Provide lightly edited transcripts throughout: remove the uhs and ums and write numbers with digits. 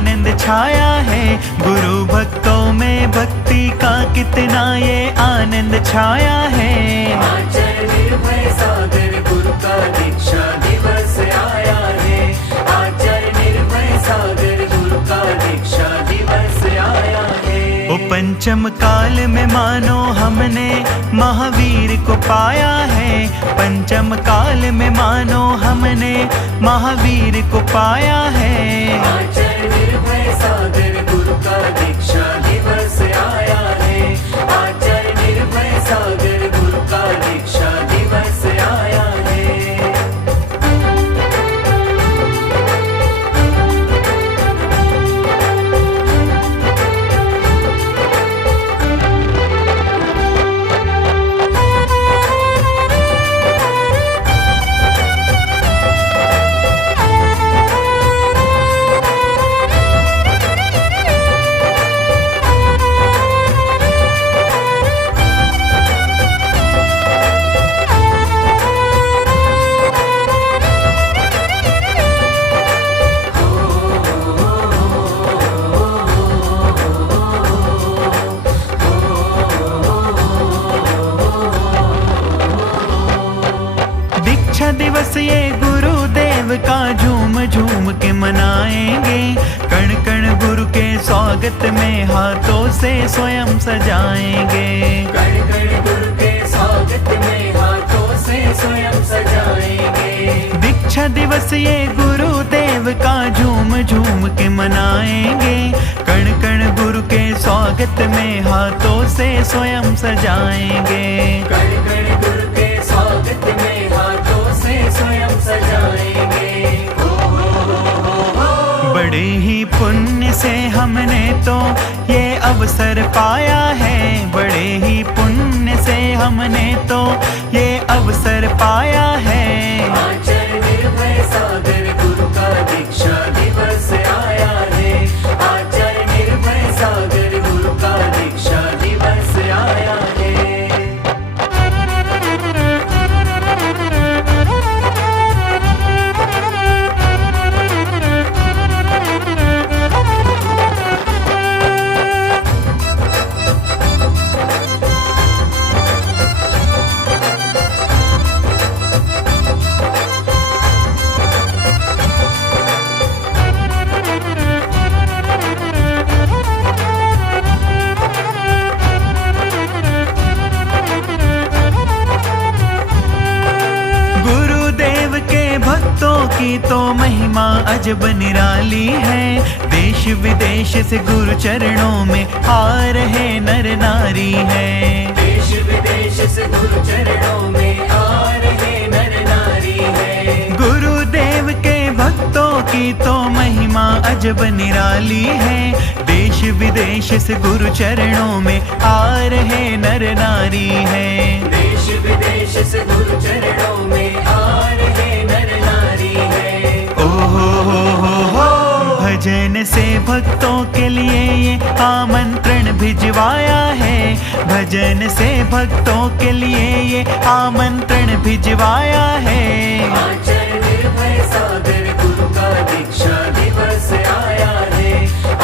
आनंद छाया है। गुरु भक्तों में भक्ति का कितना ये आनंद छाया है। आचर निर्भय सागर गुरु का दीक्षा दिवस आया है। आचर निर्भय सागर गुरु का दीक्षा दिवस आया है। ओ पंचम काल में मानो हमने महावीर को पाया है। पंचम काल में मानो हमने महावीर को पाया है। आचर निर्भय सागर गुरु का दीक्षा दिवस आया है। आचर निर्भय सागर गुरु का दीक्षा दिवस आया है। दिवस ये गुरुदेव का झूम झूम के मनाएंगे। कण कण गुरु के स्वागत में हाथों से स्वयं सजाएंगे। कण कण गुरु के स्वागत में हाथों से स्वयं सजाएंगे। दीक्षा दिवस ये गुरुदेव का झूम झूम के मनाएंगे। कण कण गुरु के स्वागत में हाथों से स्वयं सजाएंगे। कण कण गुरु के स्वागत में हाथों से स्वयं सजाएंगे। बड़े ही पुण्य से हमने तो ये अवसर पाया है। बड़े ही पुण्य से हमने तो ये अवसर पाया है। आचर निर्भय सागर गुरु का दीक्षा दिवस आया है। आचर निर्भय सागर गुरु का दीक्षा दिवस आया है। की तो महिमा अजब निराली है। देश विदेश से गुरु चरणों में आ रहे नर नारी है। देश विदेश से गुरु चरणों में आ रहे नर नारी है। गुरुदेव के भक्तों की तो महिमा अजब निराली है। देश विदेश से गुरु चरणों में आ रहे नर नारी है। देश विदेश से गुरु चरणों में आ रहे नर नारी है। हो भजन से भक्तों के लिए ये आमंत्रण भिजवाया है। भजन से भक्तों के लिए ये आमंत्रण भिजवाया है। आचर निर्भय सागर गुरु का दीक्षा दिवस आया है।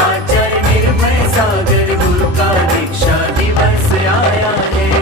आचर निर्भय सागर गुरु का दीक्षा दिवस आया है।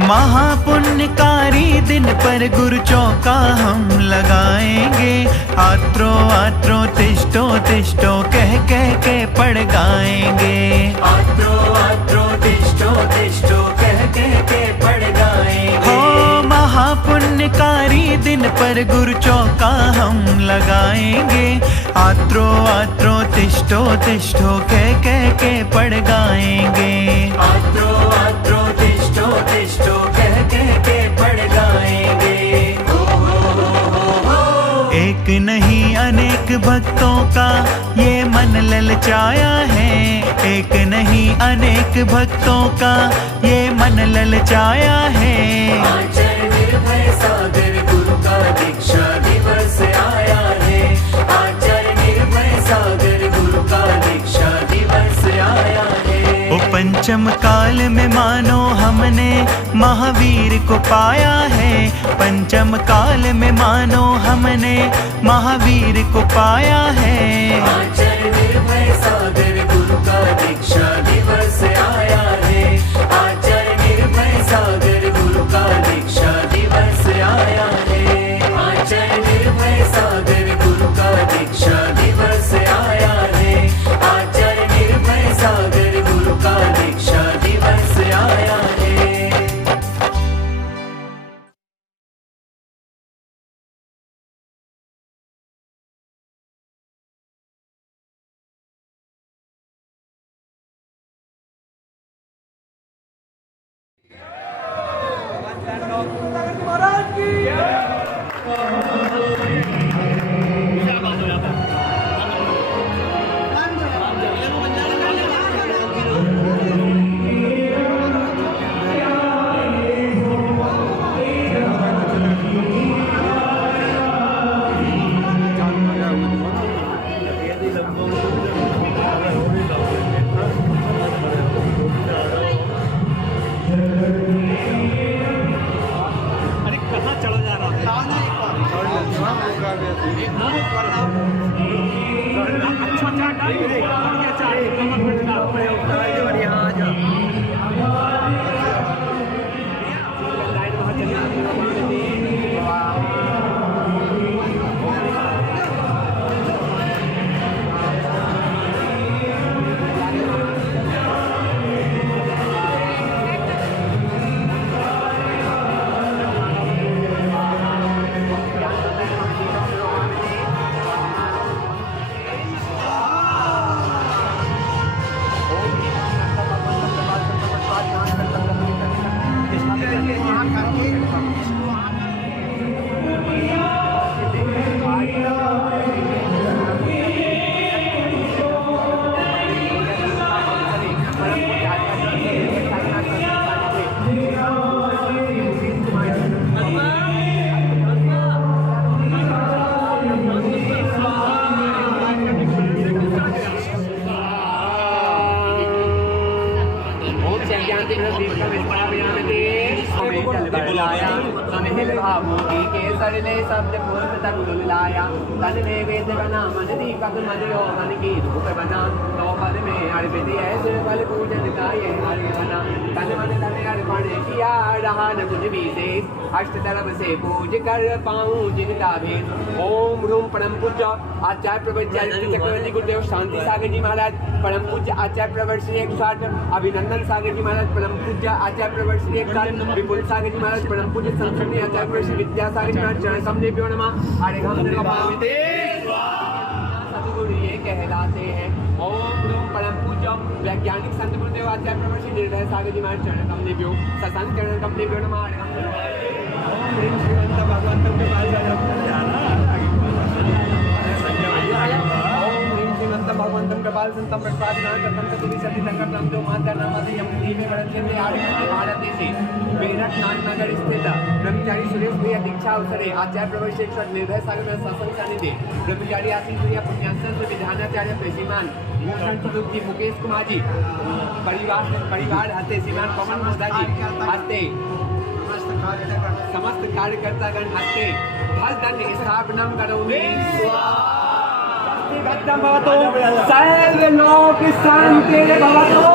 महापुण्यकारी दिन पर गुरु चौका हम लगाएंगे। आत्रो आत्रो तिष्ठो तिष्ठो कह कह के पड़ गाएंगे। आत्रो आत्रो तिष्ठो तिष्ठो कह कह के पड़ गाएंगे। हो महापुण्य संस्कारी दिन पर गुरु चौका हम लगाएंगे। आत्रो आत्रो तिष्ठो तिष्ठो कह के पढ़ गाएंगे। आत्रो आत्रो तिष्ठो तिष्ठो कह के पढ़ गाएंगे। एक नहीं अनेक भक्तों का ये मन ललचाया है। एक नहीं अनेक भक्तों का ये मन ललचाया है। आचर निर्भय सागर गुरु का दीक्षा दिवस आया है। आचर निर्भय सागर गुरु का दीक्षा दिवस आया है। ओ पंचम काल में मानो हमने महावीर को पाया है। पंचम काल में मानो हमने महावीर को पाया है। आचर निर्भय सागर गुरु का दीक्षा दिवस आया है। आचर निर्भय सागर गुरु का दीक्षा दिवस आया है। आचर निर्भय सागर गुरु का दीक्षा दिवस आया है। आचर निर्भय सागर गुरु का दीक्षा दिवस आया है। अष्टतरम से पूज कर पाऊं जिनका भेद। ओम रूम परम पूज्य आचार्य प्रवर चक्रवर्ती गुरुदेव शांति सागर जी महाराज, परम पूज्य आचार्य प्रवर श्री 160 अभिनंदन सागर जी महाराज, परम पूज्य आचार्य प्रवर श्री 160 विपुल सागर जी महाराज, परम पूज्य संस्कृति आचार्य प्रवर श्री विद्यासागर जी महाराज चरण कमलेभ्यो नमः। अरे हम सतगुरु ये कहलाते हैं। ओम रूम परम पूज्य वैज्ञानिक संत गुरुदेव आचार्य प्रवर श्री निर्भय सागर जी महाराज चरण कमलेभ्यो सत्संग चरण कमलेभ्यो नमः। भगवंतम कृपाल संतम प्रसादनाथ तम सति सति संकटम जो माता नामति यम दीवे वरचंदे आर्य भारत देशे बेरठ नाननगर स्थित ब्रह्मचारी सुरेश भैया दीक्षा अवसरे आचार्य प्रवर श्री निर्भय सागर में सत्संग सानिध्य ब्रह्मचारी आशीष भैया पुण्यासन विधानाचार्य श्रीमान भूषण सुदुक्ति मुकेश कुमार जी परिवार हस्ते श्रीमान पवन मुद्दा जी हस्ते समस्त कार्यकर्तागण हस्ते धन स्थापना करोमि। सर्व लोक शांति भवतु।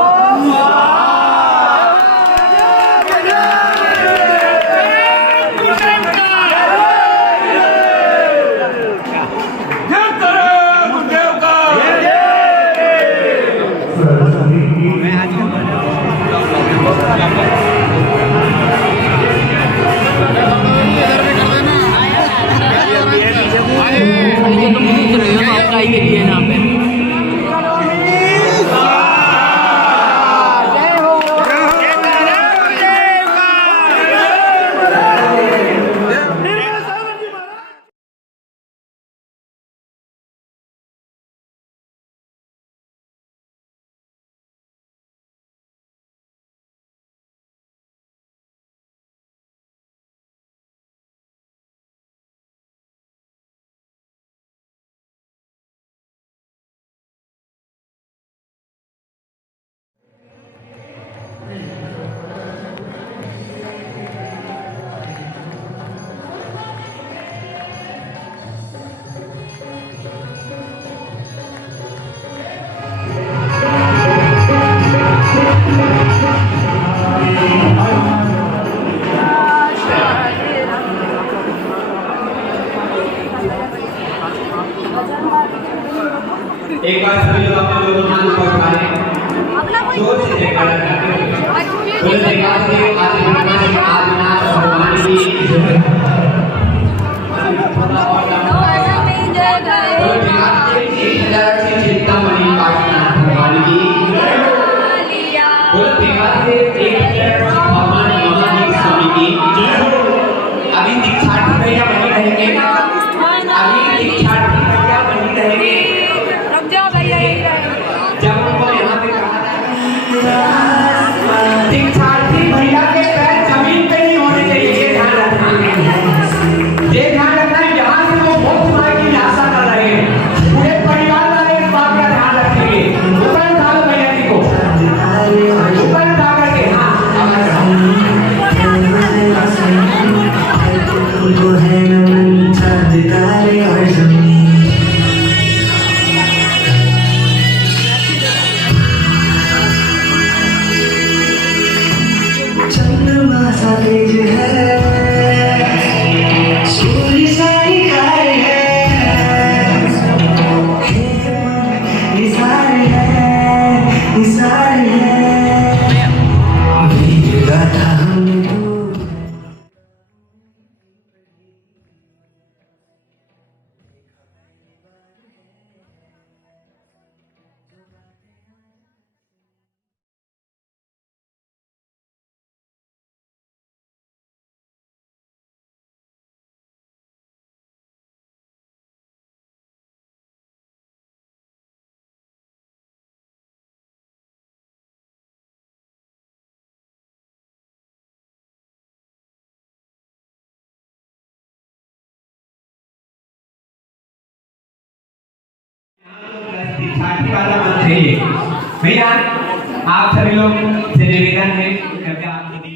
महाकाल की बोलो देवालय भगवान महावीर स्वामी की अभी दीक्षार्थी भैया बनी रहेंगे जब उनको यहाँ पे कहा दीक्षार्थी भैया के पैर जमीन पे नहीं होने चाहिए, ये ध्यान रखना है। यहाँ से वो भोग तुम्हारे की आशा कर रहे हैं, पूरे परिवार वाले इस बात का ध्यान रखेंगे। ऊपर उठा लो भैया जी को, ऊपर उठा करके चंद्रमा सा तेज है, सूर्य सा निखार है, निसार है, अभी गाता हम दीक्षार्थी वाला मंत्र है ये। भैया आप सभी लोग से निवेदन है कृपया आप दीदी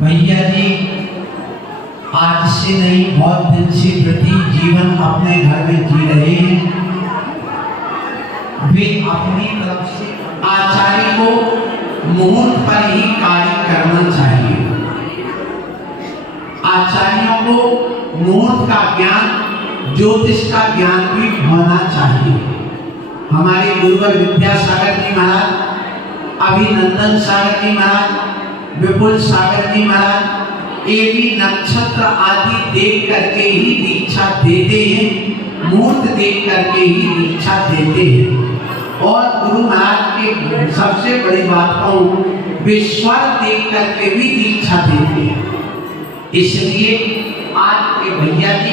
भैया जी आज से नहीं बहुत दिन से प्रति जीवन अपने घर में जी रहे हैं। वे अपनी तरफ से आचार्य को मुहूर्त पर ही कार्य करना चाहिए। आचार्यों को मुहूर्त का ज्ञान, ज्योतिष का ज्ञान भी होना चाहिए। हमारे गुरुवर विद्यासागर जी महाराज, अभिनंदन सागर जी महाराज, विपुल सागर जी महाराज ये भी नक्षत्र आदि देख करके ही दीक्षा देते हैं, मुहूर्त देख करके ही दीक्षा देते हैं। और गुरु महाराज के सबसे बड़ी बात कहूँ, विश्वास देख करके भी दीक्षा देते हैं। इसलिए आज के भैया जी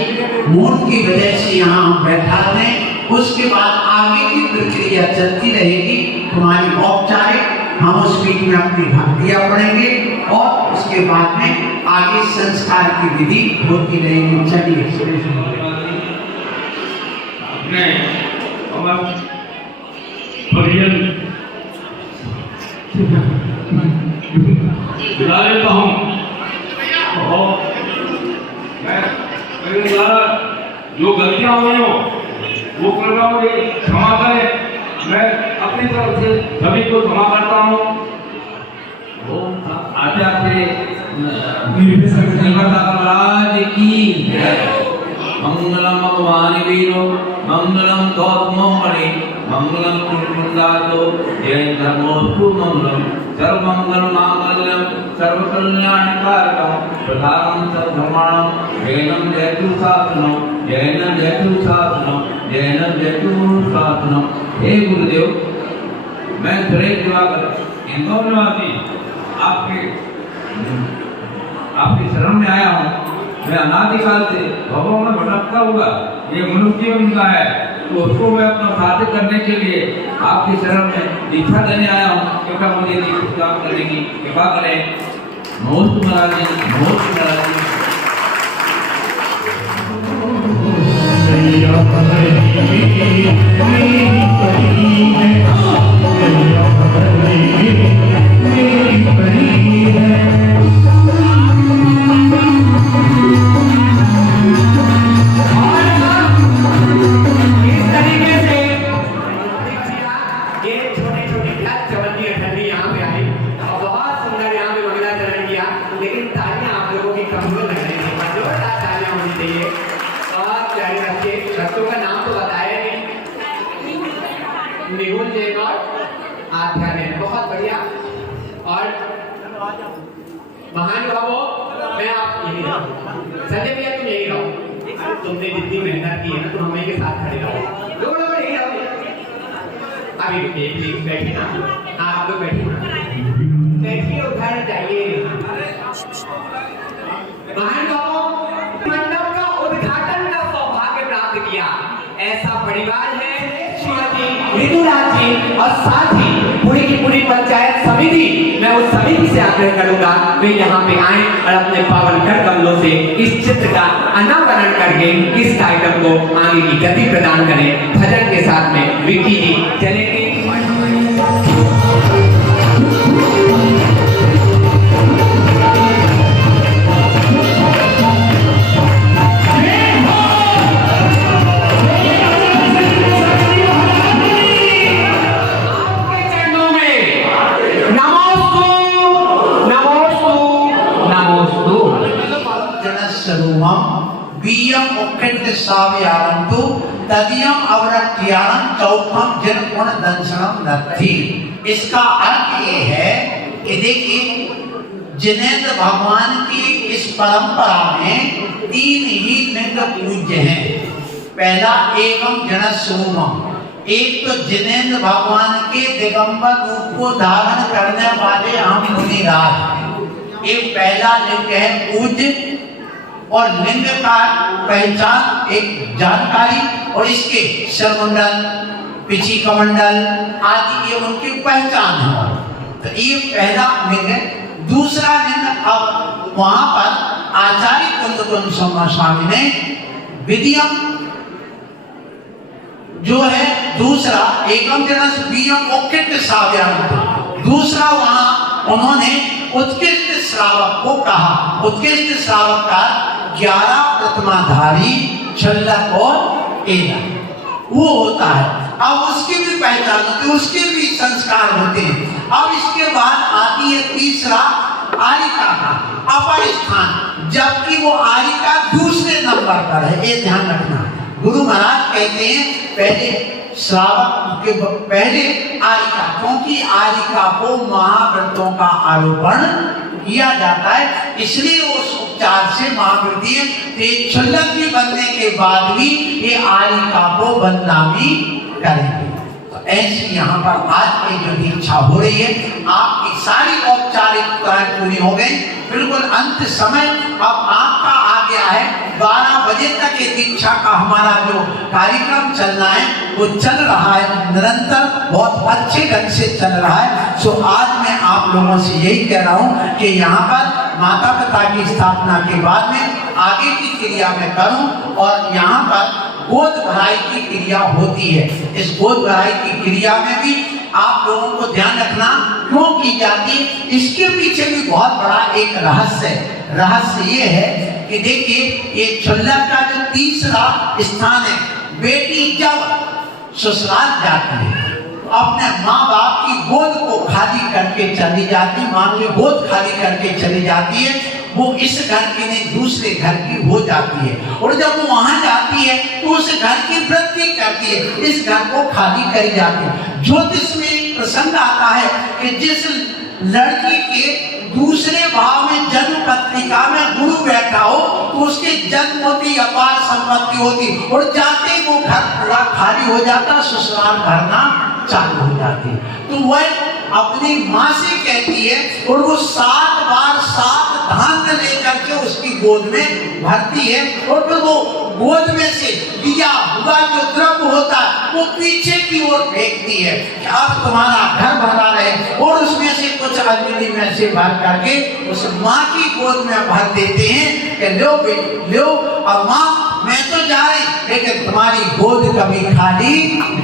मुहूर्त की वजह से यहाँ बैठा हैं, उसके बाद आगे की प्रक्रिया चलती रहेगी। तुम्हारी औपचारिक हम उस बीच में अपनी भक्तियां पढ़ेंगे और उसके बाद में आगे संस्कार की विधि होती रहेगी। चलिए बुला लेता हूँ और मैं जो गलतियां हुई हो वो कर रहा हूँ, क्षमा करें। मैं अपनी तरफ से सभी को क्षमा करता हूँ। आचार्य महाराज की मंगलम भगवान वीरो मंगलम गौतम मणि मंगलम कुलमुंदातो जय धर्मोस्तु मंगलम सर्वमंगल मांगल्यम सर्वकल्याणकारकम प्रधानम सर्वधर्माणाम जैनम जयतु शासनम जैनम जयतु शासनम जैनम जयतु शासनम। हे गुरुदेव, मैं सुरेश दिवाकर इंदौर निवासी आपके शरण में आया हूँ। मैं अनादिकाल से भवों में भटकता हुआ ये मनुष्य जीवन का है, तो उसको मैं अपना सार्थक करने के लिए आपके शरण में दीक्षा देने आया हूँ। कृपया मुझे दीक्षा प्राप्त करने की कृपा करें। नमोस्तु महाराज जी, नमोस्तु महाराज जी। निहुल जैन और आध्यात्म, बहुत बढ़िया। और महानुभावों, मैं आप यही रहो, संजय भैया तुम यही रहो, तुमने जितनी मेहनत की है ना, तुम हमें के साथ खड़े रहो, दो लोग यही रहो। अभी रुकिए प्लीज, बैठिए ना। हाँ आप लोग बैठिए ना, बैठिए, उधर जाइए। महानुभावों, मंडप का उद्घाटन का सौभाग्य प्राप्त किया ऐसा परिवार है श्रीमती ऋतुराज जी और साथ ही पूरी की पूरी पंचायत समिति। मैं उस समिति से आग्रह करूंगा वे यहाँ पे आए और अपने पावन कर कमलों से इस चित्र का अनावरण करके इस कार्यक्रम को आगे की गति प्रदान करें। भजन के साथ में विक्की जी चलेंगे। बीयम उक्किट साव्यावंतु तदियम अवरत्यानं चौथम जन गुण दंशनम नत्थि। इसका अर्थ ये है कि देखिए, जिनेंद्र भगवान की इस परंपरा में तीन ही लिंग पूज्य हैं। पहला एकम जनस्वरूपम, एक तो जिनेंद्र भगवान के दिगंबर रूप को धारण करने वाले हम मुनिराज, एक पहला लिंग है पूज्य। और लिंग का पहचान एक जानकारी, और इसके सरमुंडल, पिछी कमंडल आदि ये उनकी पहचान है। तो ये पहला लिंग है। दूसरा लिंग, अब वहां पर आचार्य कुंद स्वामी ने विधियम जो है दूसरा एकम जनस बीयम उक्किट साव्यावंतु, दूसरा वहां उन्होंने उत्कृष्ट श्रावक को कहा। उत्कृष्ट श्रावक का 11 प्रतिमाधारी छल्लक और एलक वो होता है। अब उसकी भी पहचान होती है, उसके भी संस्कार होते हैं। अब इसके बाद आती है तीसरा आरिका का अपर स्थान, जबकि वो आरिका दूसरे नंबर पर है। ये ध्यान रखना। गुरु महाराज कहते हैं पहले श्रावक के पहले आरिका, क्योंकि आरिका को महाव्रतों का आरोपण किया जाता है, इसलिए उस उपचार से महाव्रती छल्लक भी बनने के बाद भी ये आरिका को बदनामी करेंगे। तो ऐसी यहाँ पर आज की जो दीक्षा हो रही है, आपकी सारी औपचारिकताएं पूरी हो गई, बिल्कुल अंत समय अब आपका आ गया है। 12 बजे तक ये दीक्षा का हमारा जो कार्यक्रम चलना है वो चल रहा है, निरंतर बहुत अच्छे ढंग से चल रहा है। सो आज मैं आप लोगों से यही कह रहा हूँ कि यहाँ पर माता पिता की स्थापना के बाद में आगे की क्रिया मैं करूँ, और यहाँ पर गोद भराई की क्रिया होती है। इस गोद भराई की क्रिया में भी आप लोगों को ध्यान रखना क्यों की जाती है, इसके पीछे भी बहुत बड़ा एक रहस्य है। रहस्य ये है कि देखिए, ये छल्लक का जो तीसरा स्थान है, बेटी जब ससुराल जाती है अपने माँ बाप की गोद को खाली करके चली जाती, माँ की गोद खाली करके चली जाती है, वो इस घर की नहीं दूसरे घर की हो जाती है, और जब वो वहां जाती है तो उस घर की वृद्धि करती है, इस घर को खाली करी जाती है। ज्योतिष में एक प्रसंग आता है कि जिस लड़की के दूसरे भाव में जन्म पत्रिका में गुरु बैठा हो तो उसके जन्म होती, अपार संपत्ति होती, और जाते ही वो घर पूरा खाली हो जाता, ससुराल भरना चालू हो जाती। तो वह अपनी माँ से कहती है और वो 7 बार 7 धान्य लेकर के उसकी गोद में भरती है, और फिर वो गोद में से लिया हुआ जो द्रव्य होता है वो पीछे की ओर फेंकती है कि अब तुम्हारा घर भरा रहे, और उसमें से कुछ अंजलि में से भर करके उस माँ की गोद में भर देते हैं कि लो बेटी लो, अब माँ मैं तो जा रही, लेकिन तुम्हारी गोद कभी खाली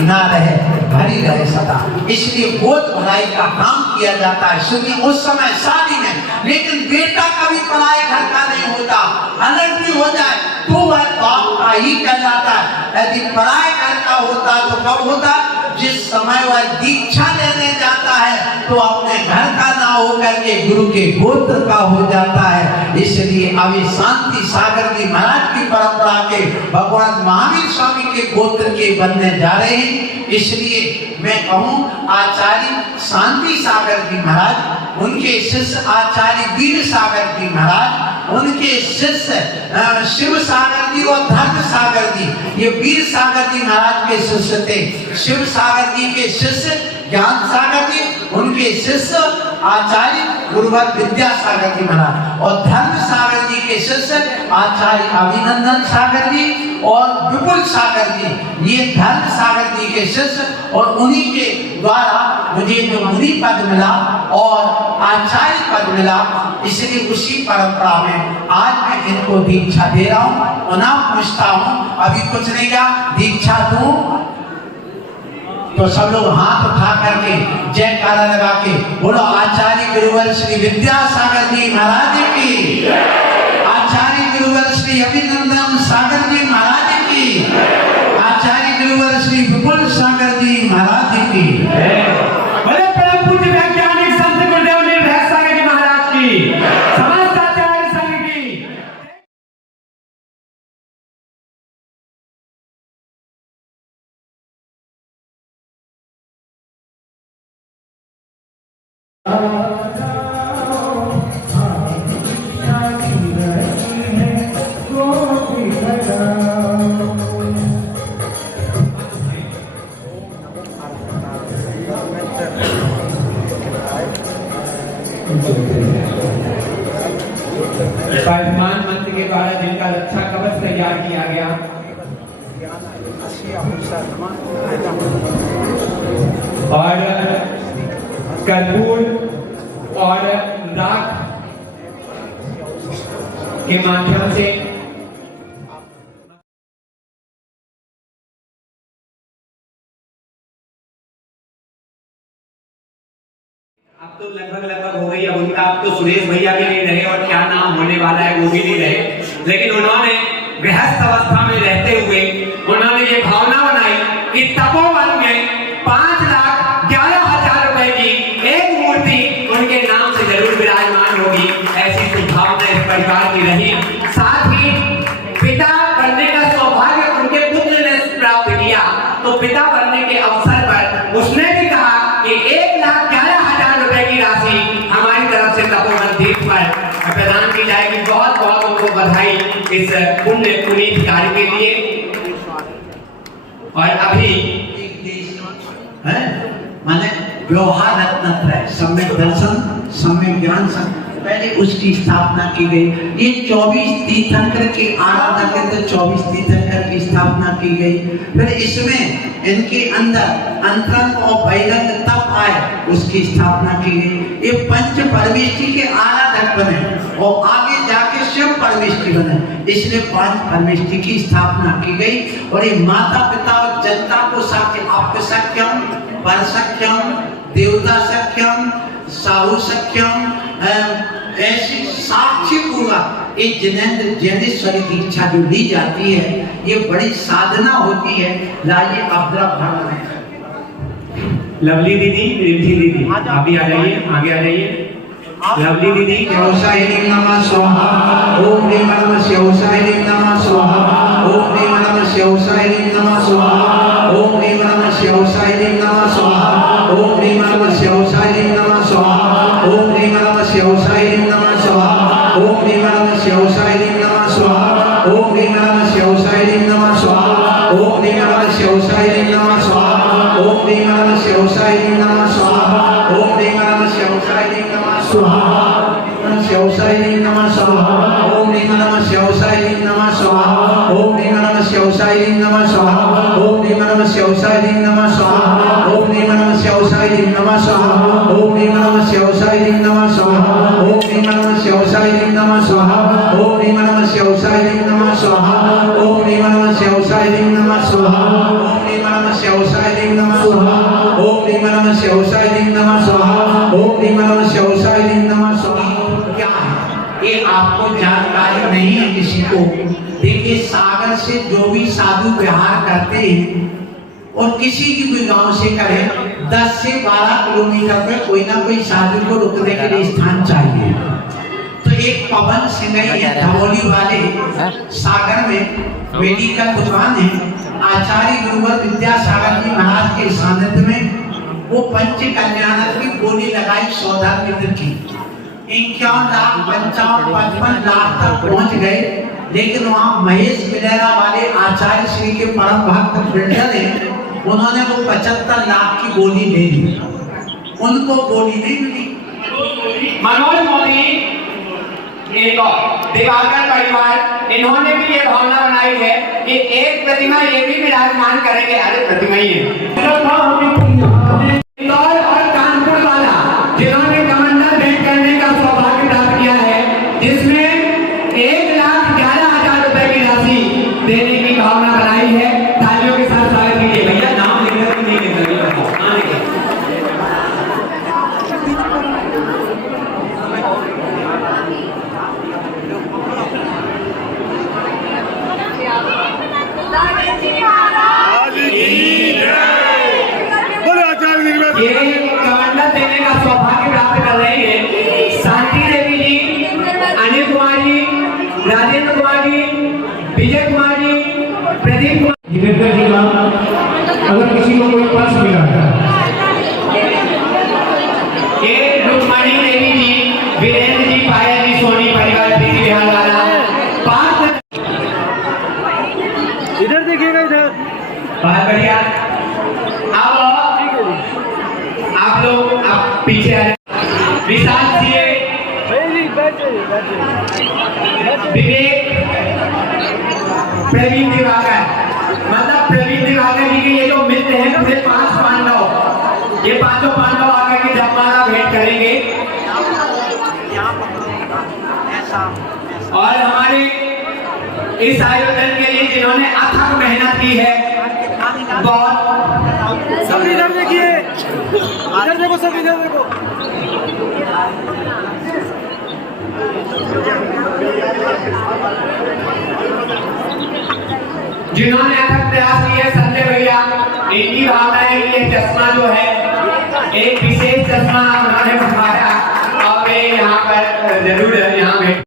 ना रहे, भरी रहे सदा। इसलिए गोद भराई का काम किया जाता है। सुनिए, उस समय शादी में, लेकिन बेटा कभी पराए घर का नहीं होता, अलग भी हो जाए तो वह बाप का ही कहलाता है। यदि पराए घर का होता तो कब होता? जिस समय वह दीक्षा लेने जाता है तो अपने घर का ना होकर के गुरु के गोत्र का हो जाता है। इसलिए अभी शांति सागर जी महाराज की परंपरा के भगवान महावीर स्वामी के गोत्र के बनने जा रहे हैं। इसलिए मैं कहूँ आचार्य शांति सागर जी महाराज, उनके शिष्य आचार्य वीर सागर जी महाराज, उनके शिष्य शिव सागर जी और धर्म सागर जी, ये वीर सागर जी महाराज के शिष्य थे। शिव सागर जी के शिष्य ज्ञान सागर जी, उनके शिष्य आचार्य गुरुवर विद्यासागर जी महाराज, और धर्म सागर जी के शिष्य आचार्य अभिनंदन सागर जी और विपुल सागर जी, ये धर्म सागर जी के शिष्य, और उन्हीं के द्वारा मुझे जो मुनि पद मिला और आचार्य पद मिला, इसलिए उसी परंपरा में आज मैं इनको दीक्षा दे रहा हूँ। उन्हें पूछता हूँ, अभी कुछ नहीं क्या दीक्षा दूं? तो सब लोग हाथ उठा करके जयकारा लगा के बोलो आचार्य गुरुवर श्री विद्यासागर जी महाराज की, आचार्य गुरुवर श्री अभिनंदन सागर जी महाराज की, आचार्य गुरुवर श्री विपुल सागर जी महाराज की। बड़े परम पूज्य वैज्ञानिक संत गुरुदेव निर्भय सागर जी महाराज की, समस्त आचार्य संघ की। वर्तमान मंत्र के द्वारा जिनका रक्षा कवच तैयार किया गया, और कर्पूर और राख के माध्यम से अब तो लगभग हो गई। अब उनका अब तो सुरेश भैया भी नहीं रहे और क्या नाम होने वाला है वो भी नहीं रहे, लेकिन उन्होंने गृहस्थ अवस्था में रहते हुए उन्होंने ये भावना बनाई कि तपोवन में 5,11,000 रुपए की एक मूर्ति उनके नाम से जरूर विराजमान होगी। ऐसी भावना इस परिवार की रही। साथ ही पिता बनने का सौभाग्य उनके पुत्र ने प्राप्त किया, तो पिता बनने के अवसर पर उसने भी कहा कि 1,11,000 रुपए की राशि हमारी तरफ से तपोवन तीर्थ पर प्रदान की जाएगी। बहुत बहुत उनको बधाई इस पुण्य पुनीत कार्य के लिए। और अभी माने व्यवहार रत्नत्रय, सम्यक दर्शन, सम्यक ज्ञान, पहले उसकी स्थापना की गई। ये 24 तीर्थंकर के आराधक के अंदर 24 तीर्थंकर की स्थापना की गई। फिर इसमें इनके अंदर अंतरंग और बहिरंग तप आए, उसकी स्थापना की गई। ये पंच परमेष्टि के आराधक बने और आगे जाके शिव परमेष्टि बने, इसलिए 5 परमेष्टि की स्थापना की गई। और ये माता पिता और जनता को साक्ष्य, आप सख्यम, पर सख्यम, देवता सख्यम, साहू सख्यम, ऐसी साक्षी पूर्वक एक जिनेंद्र जैनेश्वरी दीक्षा जो ली जाती है, ये बड़ी साधना होती है। लाइए आप लवली दीदी, रिद्धि दीदी, आप भी आ जाइए, आगे आ जाइए। लवली दीदी व्यवसायिनी नमः स्वाहा। ओम ह्रीं नमः व्यवसायिनी नमः स्वाहा। ओम ह्रीं नमः व्यवसायिनी नमः स्वाहा। ओम ह्रीं नमः व्यवसायिनी नमः स्वाहा। ओम ह्रीं नमः व्यवसायिनी नमः स्वाहा। ओम ह्रीं नमः व्यवसायिनी नमः स्वाहा। ओम ह्रीं नमः व्यवसायिनी नमः स्वाहा। ओम ह्रीं नमः व्यवसायिनी नमः स्वाहा। ओम ह्रीं नमः व्यवसायिनी नमः स्वाहा। ओम ह्रीं नमः व्यवसायिनी नमः स्वाहा। ओम ह्रीं नमः व्यवसायिनी नमः स्वाहा। व्यवसायिनी नमः स्वाहा। ओम ह्रीं नमः व्यवसायिनी नमः स्वाहा। ओम ह्रीं नमः व्यवसायिनी नमः स्वाहा। ओम ह्रीं नमः व्यवसायिनी नमः स्वाहा। ओम ह्रीं नमः व्यवसायिनी नमः स्वाहा। ओम ह्रीं नमः व्यवसायिनी नमः स्वाहा। ओम ह्रीं नमः व्यवसायिनी नमः स्वाहा। ओम ह्रीं नमः व्यवसायिनी नमः स्वाहा। ओम ह्रीं नमः व्यवसायिनी नमः स्वाहा। ओम ह्रीं नमः व्यवसायिनी नमः स्वाहा। ओम ह्रीं नमः व्यवसायिनी नमः स्वाहा। ओम ह्रीं नमः व्यवसायिनी नमः स्वाहा। क्या है ये आपको जानकारी नहीं है किसी को। देखिए सागर से जो भी साधु विहार करते हैं और किसी की भी गांव से करे 10 से 12 किलोमीटर पे कोई ना कोई साधु को रुकने के लिए स्थान चाहिए। तो एक पवन सिंह धमोली वाले सागर में मेडिकल दुकान है। आचार्य गुरुवर विद्यासागर जी महाराज के सानिध्य में वो पंच कल्याणक की गोली लगाई 14 मित्र की 51 लाख 55 लाख तक पहुंच गए। लेकिन वहां महेश मिलेरा वाले आचार्य श्री के परम भक्त बिल्डर हैं, उन्होंने वो 75 लाख की गोली ले ली, उनको गोली नहीं मिली। मनोज मोदी एक और दिवाकर परिवार, इन्होंने भी ये भावना बनाई है कि एक प्रतिमा ये भी विराजमान करेंगे। अरे प्रतिमा ही है इंदौर और कानपुर वाला, जिन्होंने कमंडल भेंट करने का सौभाग्य प्राप्त किया है, जिसमें 1,11,000 रुपए की राशि देने की भावना बनाई है। तालियों के साथ स्वागत कीजिए। भैया नाम लेकर नहीं लेकर ये कमांडर देने का सौभाग्य प्राप्त कर रहे हैं शांति देवी जी, अनिल कुमार जी, राजेंद्र कुमार जी, विजय कुमार जी, प्रदीप कुमार जितेंद्र जी का अगर किसी को कोई पर्स मिला ये रुक्मणी देवी जी, वीरेंद्र जी, पायल जी, सोनी परिवार प्रीति बिहार वाला इधर देखिएगा, इधर बहुत बढ़िया। अब आप लोग आप पीछे आ जाए। विशाल जी, विवेक, प्रवीण दिवाकर, मतलब प्रवीण दिवाकर जी के ये जो मित्र हैं पूरे 5 पांडव, ये पांचों पांडव आकर के जपमाला भेंट करेंगे। और हमारे इस आयोजन के लिए जिन्होंने अथक मेहनत की है, बहुत सब इधर देखिए, इधर देखो, सब इधर देखो। जिन्होंने अथक प्रयास किए संजय भैया, इनकी भावना है कि ये चश्मा जो है एक विशेष चश्मा उन्होंने बनवाया और वे यहाँ पर जरूर यहाँ बैठ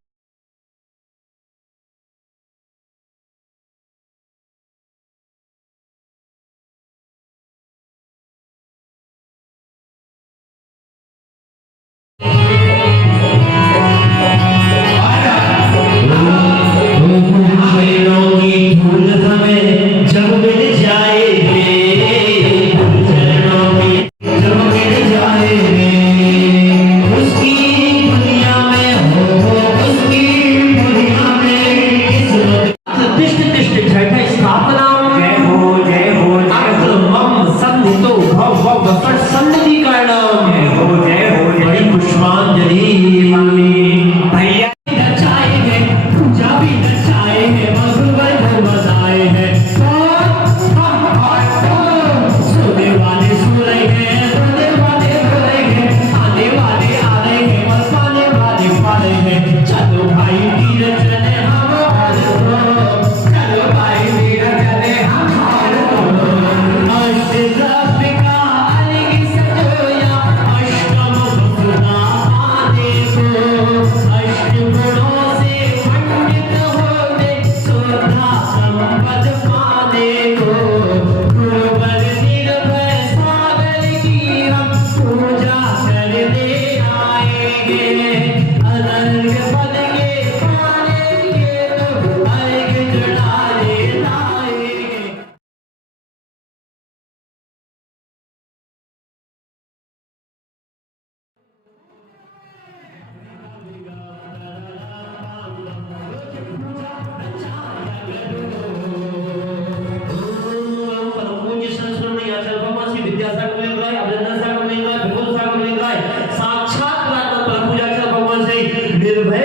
उसकी दुनिया में हो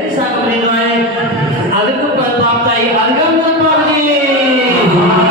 विशाख बलिनवाए अगक प्राप्ताई अर्गम नंबर